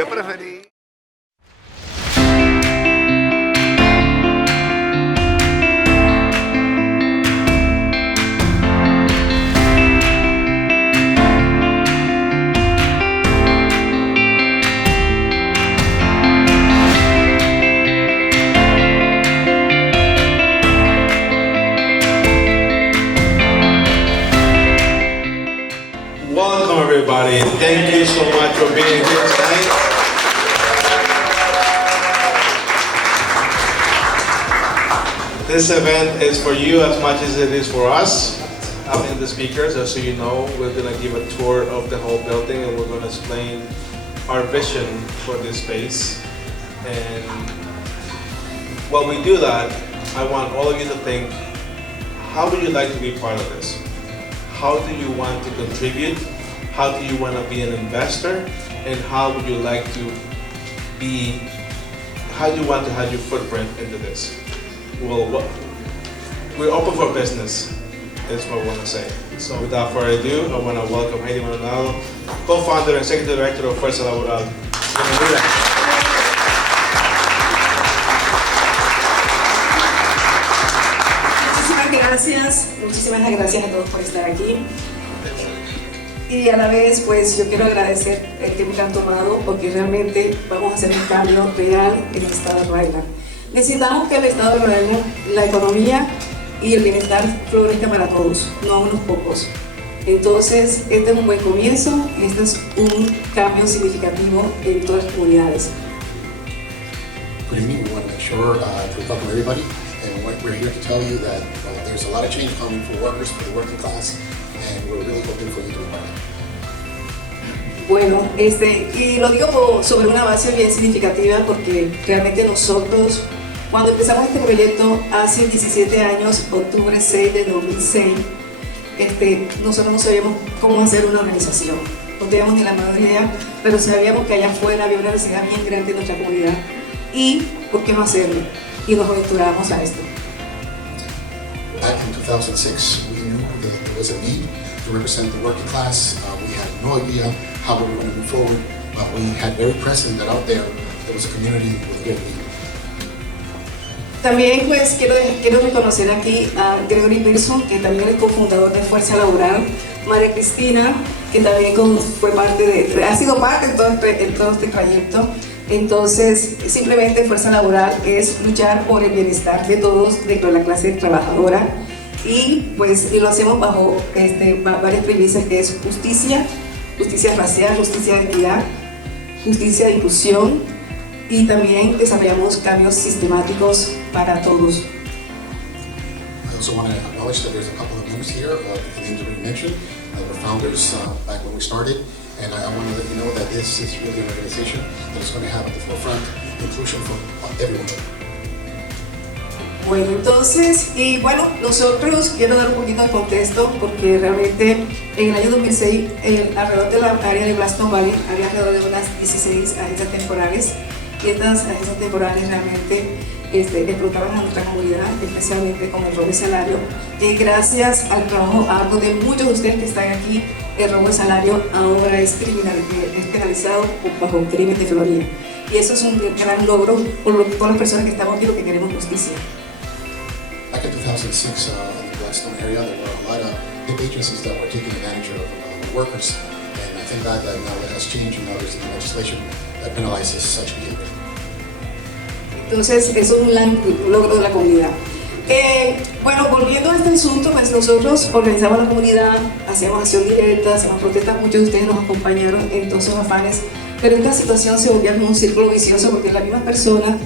Yo preferí... Welcome everybody, thank you so much for being here tonight. This event is for you as much as it is for us. I'm in the speakers, just so you know, we're going to give a tour of the whole building and we're going to explain our vision for this space. And while we do that, I want all of you to think, how would you like to be part of this? How do you want to contribute? How do you want to be an investor? And how would you like to be, how do you want to have your footprint into this? Well, we're open for business, is what I want to say. So without further ado, I want to welcome Heidi Maldonado, co-founder and executive director of Fuerza Laboral. Muchísimas gracias a todos por estar aquí. Y a la vez, pues yo quiero agradecer el tiempo que han tomado, porque realmente vamos a hacer un cambio real en el estado de Rhode Island. Necesitamos que el estado de Rhode Island, la economía y el bienestar florezca para todos, no a unos pocos. Entonces, este es un buen comienzo, este es un cambio significativo en todas las comunidades. Good evening, we want to make sure to welcome everybody, and we're here to tell you that there's a lot of change coming for workers, for the working class, and we're really hoping for you to be part of it. Bueno, y lo digo sobre una base bien significativa, porque realmente nosotros, cuando empezamos este proyecto hace 17 años, octubre 6 de 2006, nosotros no sabíamos cómo hacer una organización, no teníamos ni la menor idea, pero sabíamos que allá afuera había una necesidad bien grande en nuestra comunidad, y ¿por qué no hacerlo? Y nos aventuramos a esto. Back in 2006, we knew that there was a need to represent the working class. We had no idea how we were going to move forward, but we had very present that out there was a community with a great need. También pues quiero reconocer aquí a Gregory Wilson, que también es el cofundador de Fuerza Laboral, María Cristina, que también ha sido parte en todo este trayecto. Entonces, simplemente Fuerza Laboral es luchar por el bienestar de todos dentro de la clase trabajadora, y lo hacemos bajo varias premisas, que es justicia racial, justicia de equidad, justicia de inclusión, y también desarrollamos cambios sistemáticos para todos. I also want to acknowledge that there's a couple of names here, the names already mentioned, the founders back when we started. And I want to let you know that this is really an organization that is going to have at the forefront inclusion for everyone. Bueno, entonces, nosotros quiero dar un poquito de contexto, porque realmente en el año 2006, alrededor de la área de Milestone Valley, había alrededor de unas 16 agencias temporales, y estas agencias temporales realmente explotaban a nuestra comunidad, especialmente con el robo de salario. Gracias al trabajo arduo de muchos de ustedes que están aquí, el robo de salario ahora es penalizado bajo un crimen de felonía. Y eso es un gran logro por las personas que estamos aquí, lo que queremos justicia. Back in 2006, in the Blackstone area, there were a lot of hip agencies that were taking advantage of workers. And I think that now that has changed, and now there's legislation that penalizes such behavior. Entonces, eso es un gran logro de la comunidad. Volviendo a este asunto, pues nosotros organizamos la comunidad, hacíamos acción directa, hacíamos protestas, muchos de ustedes nos acompañaron en todos esos afanes, pero esta situación se volvía como un círculo vicioso, porque las mismas personas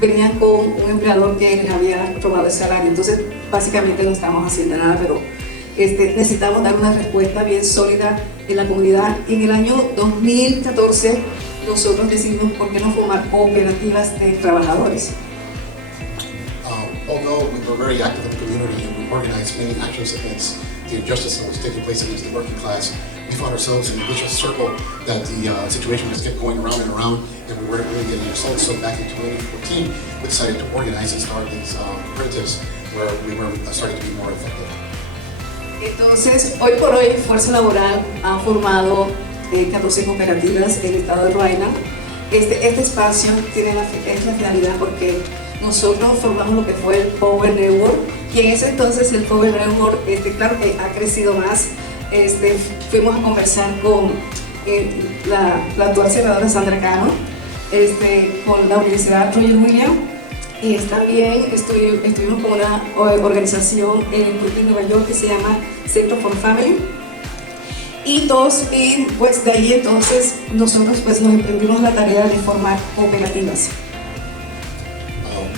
venían con un empleador que les había robado el salario. Entonces, básicamente no estábamos haciendo nada, pero necesitamos dar una respuesta bien sólida en la comunidad. Y en el año 2014, nosotros decidimos por qué no formar cooperativas de trabajadores. Although we were very active in the community and we organized many actions against the injustice that was taking place against the working class, we found ourselves in a vicious circle that the situation just kept going around and around, and we weren't really getting results. So back in 2014, we decided to organize and start these cooperatives where we were starting to be more effective. Entonces, hoy por hoy, Fuerza Laboral ha formado 14 cooperativas en el estado de Rhode Island, Este espacio tiene la finalidad porque nosotros formamos lo que fue el Power Network y en ese entonces el Power Network, claro que ha crecido más. Fuimos a conversar con la actual senadora Sandra Cano, con la Universidad Roger Williams, y también estuvimos con una organización en Brooklyn, Nueva York, que se llama Center for Family. Y pues de ahí entonces nosotros pues nos emprendimos la tarea de formar cooperativas.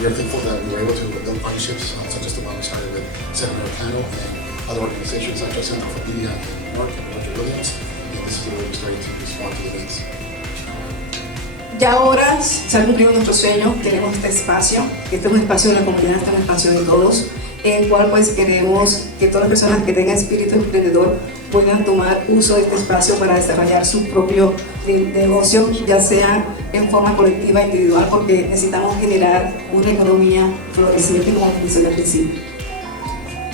We are thankful that we were able to build partnerships such as the one we started with Senator Cano and other organizations such as Center for Media in New York and Roger Williams. And this is the way we started to respond to the needs. Ya ahora se ha cumplido nuestro sueño, tenemos este espacio, este es un espacio de la comunidad, este es un espacio de todos, en el cual pues queremos que todas las personas que tengan espíritu emprendedor puedan tomar uso de este espacio para desarrollar su propio negocio, ya sea en forma colectiva e individual, porque necesitamos generar una economía floreciente como mencioné al principio.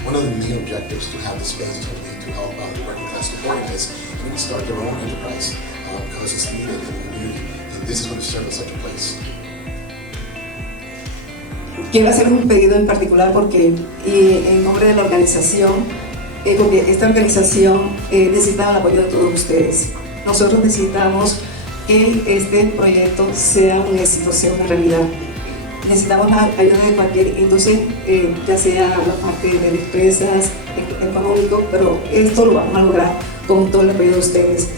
One of the main objectives to have the space is to help the working class cooperatives and start their own enterprise because it's needed in the community. This is going to serve as such a place. Quiero hacer un pedido en particular porque en nombre de la organización, porque esta organización necesita el apoyo de todos ustedes. Nosotros necesitamos que este proyecto sea un éxito, sea una realidad. Necesitamos la ayuda de cualquier industria, ya sea la parte de empresas, económico, pero esto lo vamos a lograr con todo el apoyo de ustedes.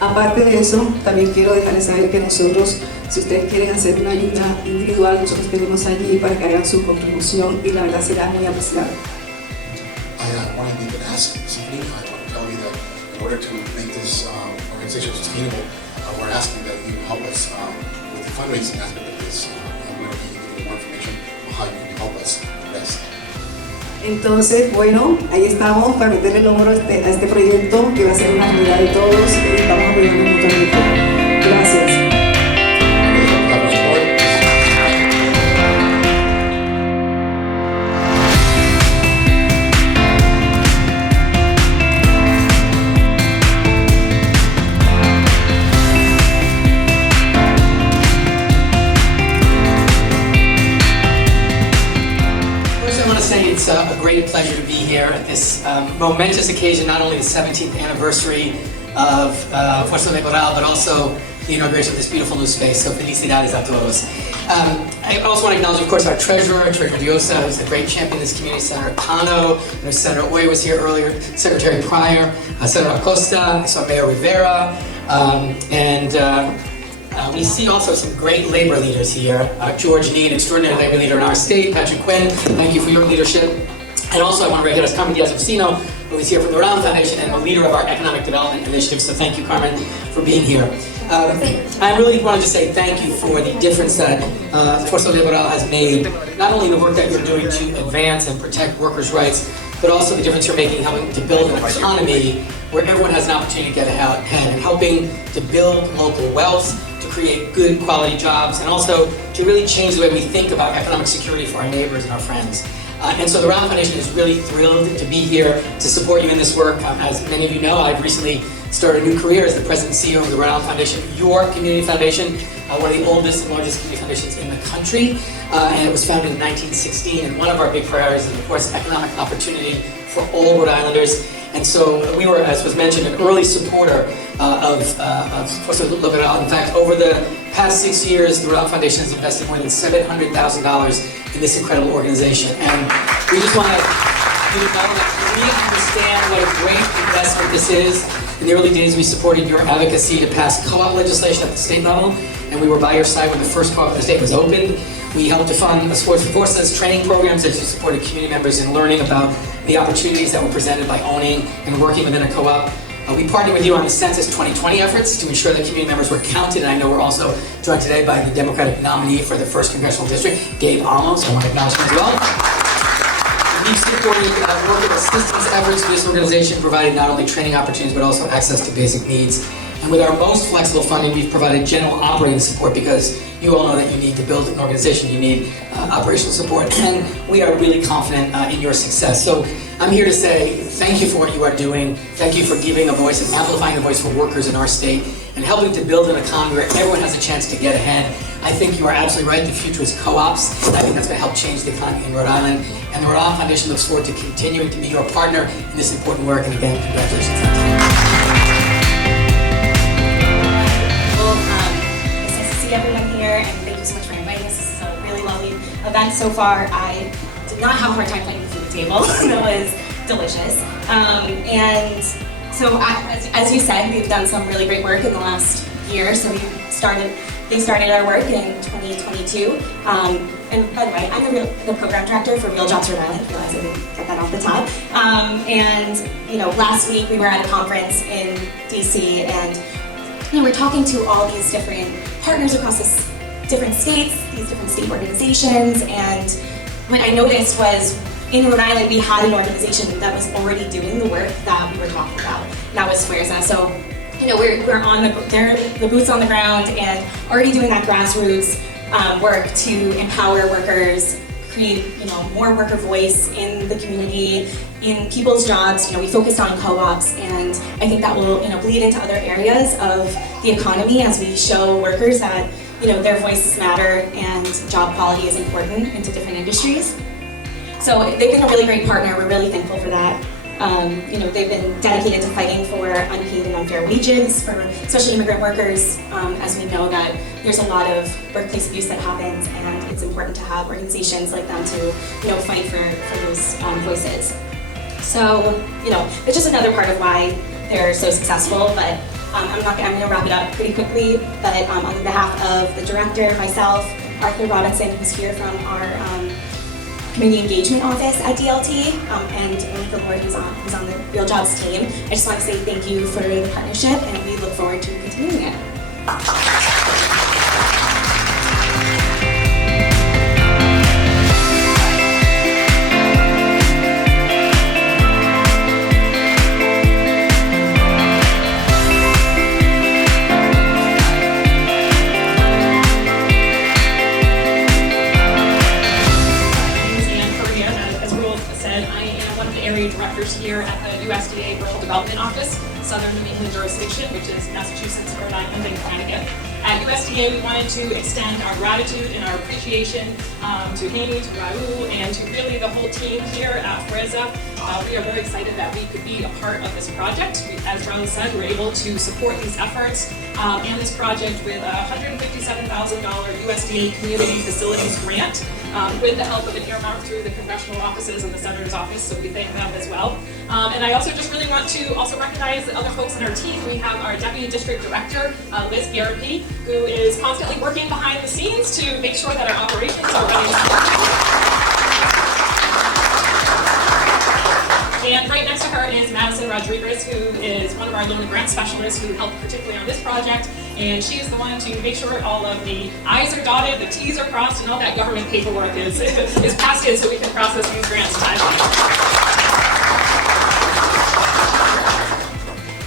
Aparte de eso, también quiero dejarles saber que nosotros, si ustedes quieren hacer una ayuda individual, nosotros tenemos allí para que hagan su contribución y la verdad será muy apreciada. I want to make an ask, Stephanie. I want to tell you that in order to make this organization sustainable, we're asking that you help us with the fundraising aspect of this, and we're going to give you more information on how you can help us best. Entonces, bueno, ahí estamos para meterle el hombro a este proyecto que va a ser una realidad de todos y estamos apoyando mutuamente. Gracias. It's a great pleasure to be here at this momentous occasion, not only the 17th anniversary of Fuerza Laboral, but also the inauguration of this beautiful new space. So felicidades a todos. I also want to acknowledge, of course, our treasurer, Treasurer Diosa, who's a great champion in this community, Senator Cano, Senator Oy was here earlier, Secretary Pryor, Senator Acosta, I saw Mayor Rivera, we see also some great labor leaders here. George Need, extraordinary labor leader in our state. Patrick Quinn, thank you for your leadership. And also I want to recognize Carmen Diaz-Orsino, who is here from the Round Foundation and the leader of our Economic Development Initiative. So thank you, Carmen, for being here. I really wanted to say thank you for the difference that Fuerza Laboral has made, not only the work that you're doing to advance and protect workers' rights, but also the difference you're making helping to build an economy where everyone has an opportunity to get ahead and helping to build local wealth, to create good quality jobs, and also to really change the way we think about economic security for our neighbors and our friends. And so the Round Foundation is really thrilled to be here to support you in this work. As many of you know, I've recently started a new career as the President and CEO of the Round Foundation, your community foundation, one of the oldest and largest community foundations in the country. And it was founded in 1916, and one of our big priorities is, of course, economic opportunity for all Rhode Islanders. And so we were, as was mentioned, an early supporter of Fuerza Laboral. In fact, over the past 6 years, the Round Foundation has invested more than $700,000 in this incredible organization. And we just want you to know that we understand what a great investment this is. In the early days, we supported your advocacy to pass co-op legislation at the state level, and we were by your side when the first co-op in the state was opened. We helped to fund the Sports for Forces training programs as you supported community members in learning about the opportunities that were presented by owning and working within a co-op. We partnered with you on the Census 2020 efforts to ensure that community members were counted, and I know we're also joined today by the Democratic nominee for the 1st Congressional District, Gabe Amos. I want to acknowledge him as well. We've supported worker assistance efforts to this organization, providing not only training opportunities but also access to basic needs. And with our most flexible funding, we've provided general operating support because you all know that you need to build an organization, you need operational support, and we are really confident in your success. So I'm here to say thank you for what you are doing, thank you for giving a voice and amplifying the voice for workers in our state, and helping to build an economy where everyone has a chance to get ahead. I think you are absolutely right. The future is co-ops. And I think that's going to help change the economy in Rhode Island. And the Rhode Island Foundation looks forward to continuing to be your partner in this important work. And again, congratulations. Well, it's nice to see everyone here, and thank you so much for inviting us. This is a really lovely event so far. I did not have a hard time finding the food table. It was delicious. And so, as you said, we've done some really great work in the last year. So they started our work in 2022. And by the way, I'm the program director for Real Jobs Rhode Island. I realized I didn't get that off the top. And last week we were at a conference in DC, and we're talking to all these different partners across this different states, these different state organizations. And what I noticed was, in Rhode Island, we had an organization that was already doing the work that we were talking about. And that was Fuerza. So, we're on the boots on the ground and already doing that grassroots work to empower workers, create, more worker voice in the community, in people's jobs. We focused on co-ops, and I think that will, bleed into other areas of the economy as we show workers that, their voices matter and job quality is important into different industries. So they've been a really great partner. We're really thankful for that. They've been dedicated to fighting for unpaid and unfair wages for especially immigrant workers, as we know that there's a lot of workplace abuse that happens, and it's important to have organizations like them to, fight for those voices. So, it's just another part of why they're so successful, but I'm going to wrap it up pretty quickly, but on behalf of the director, myself, Arthur Robinson, who's here from our Community Engagement Office at DLT, and Monica Lord, who's on the Real Jobs team. I just want to say thank you for the partnership, and we look forward to continuing it. Directors here at the USDA Rural Development Office, Southern New England jurisdiction, which is Massachusetts, Rhode Island, and Connecticut. At USDA, we wanted to extend our gratitude and our appreciation to Haney, to Raul, and to really the whole team here at Fuerza. We are very excited that we could be a part of this project. As Raul said, we're able to support these efforts and this project with a $157,000 USDA Community Facilities Grant with the help of an earmark through the congressional offices and the Senator's office, so we thank them as well. And I also just really want to also recognize the other folks in our team. We have our Deputy District Director, Liz Garapi, who is constantly working behind the scenes to make sure that our operations are running smoothly. And right next to her is Madison Rodriguez, who is one of our loan and grant specialists who helped particularly on this project. And she is the one to make sure all of the I's are dotted, the T's are crossed, and all that government paperwork is passed in so we can process these grants timely.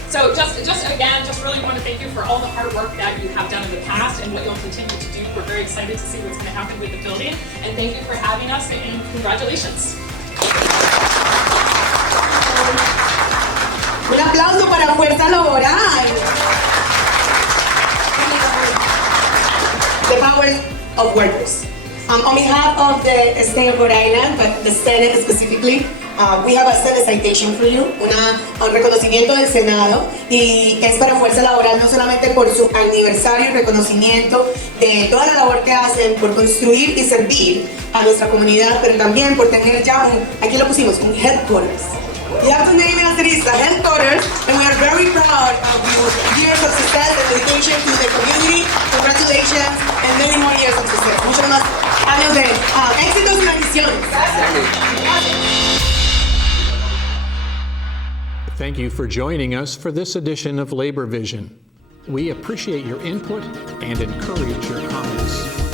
So just really want to thank you for all the hard work that you have done in the past and what you'll continue to do. We're very excited to see what's going to happen with the building. And thank you for having us, and congratulations. Un aplauso para Fuerza Laboral. The power of workers. On behalf of the state of Rhode Island, but the Senate specifically, we have a Senate citation for you, un reconocimiento del Senado, y es para Fuerza Laboral no solamente por su aniversario y reconocimiento de toda la labor que hacen por construir y servir a nuestra comunidad, pero también por tener ya aquí lo pusimos, un headquarters. You have to name it as it is, the headquarters, and we are very proud of your years of success and dedication to the community. Congratulations, and many more years of success. Muchos más años de éxitos y bendiciones. Thank you for joining us for this edition of Labor Vision. We appreciate your input and encourage your comments.